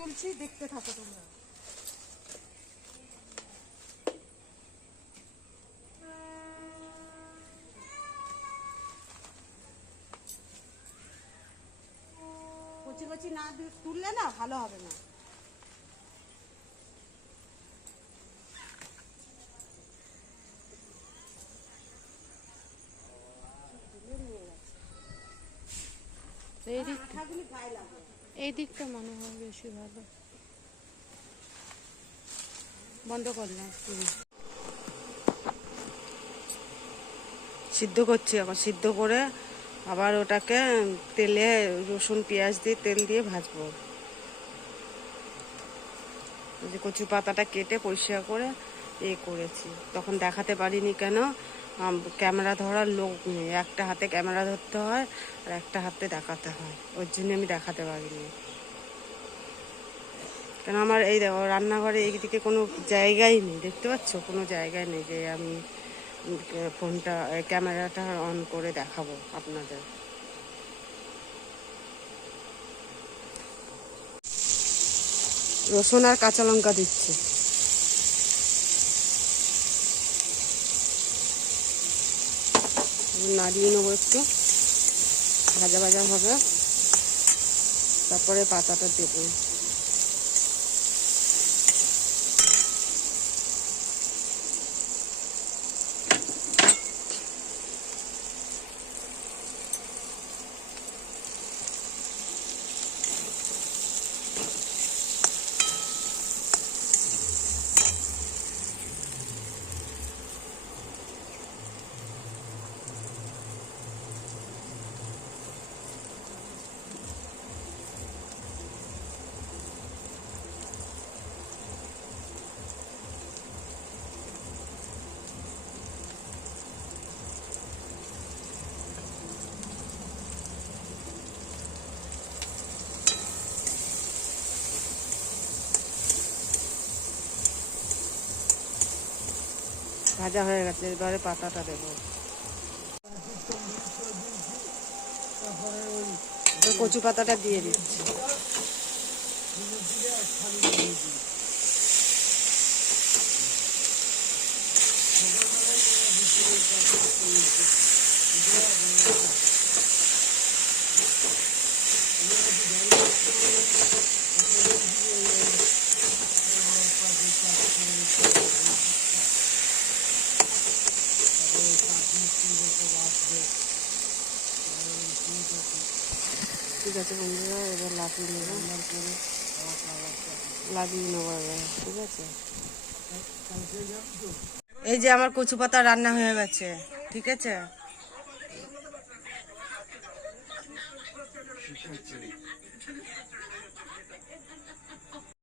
তুলছি, দেখতে থাকো তোমরা। কচি কচি না তুললে না ভালো হবে না। এই দিকটা মনে হয় বেশি ভালো। বন্ধ করলাম। সিদ্ধ করছি এখন, সিদ্ধ করে আবার ওটাকে তেলে রসুন পেঁয়াজ দিয়ে তেল দিয়ে ভাজবো। যে কচু পাতাটা কেটে পরিষ্কার করে করেছি, তখন দেখাতে পারিনি কেন, ক্যামেরা ধরার লোক নেই, একটা হাতে ক্যামেরা ধরতে হয় আর একটা হাতে দেখাতে হয়, ওর জন্য আমি দেখাতে পারিনি। কেন আমার এই দেখো রান্নাঘরে এইদিকে কোনো জায়গাই নেই, দেখতে পাচ্ছ, কোনো জায়গায় নেই যে আমি ফোনটা ক্যামেরাটা অন করে দেখাবো আপনাদের। রসুন আর কাঁচা লঙ্কা দিচ্ছি। নাড়িয়ে নেবো একটু, ভাজা ভাজা হবে, তারপরে পাতাটা দেবো। ভাজা হয়ে গেছে, এবারে পাতাটা দেবো। কচু পাতাটা দিয়ে দিচ্ছি। ঠিক আছে বন্ধুরা, এবার লাফিয়ে নেবো, লাগিয়ে নেবো এবার, ঠিক আছে। এই যে আমার কচু পাতা রান্না হয়ে গেছে, ঠিক আছে।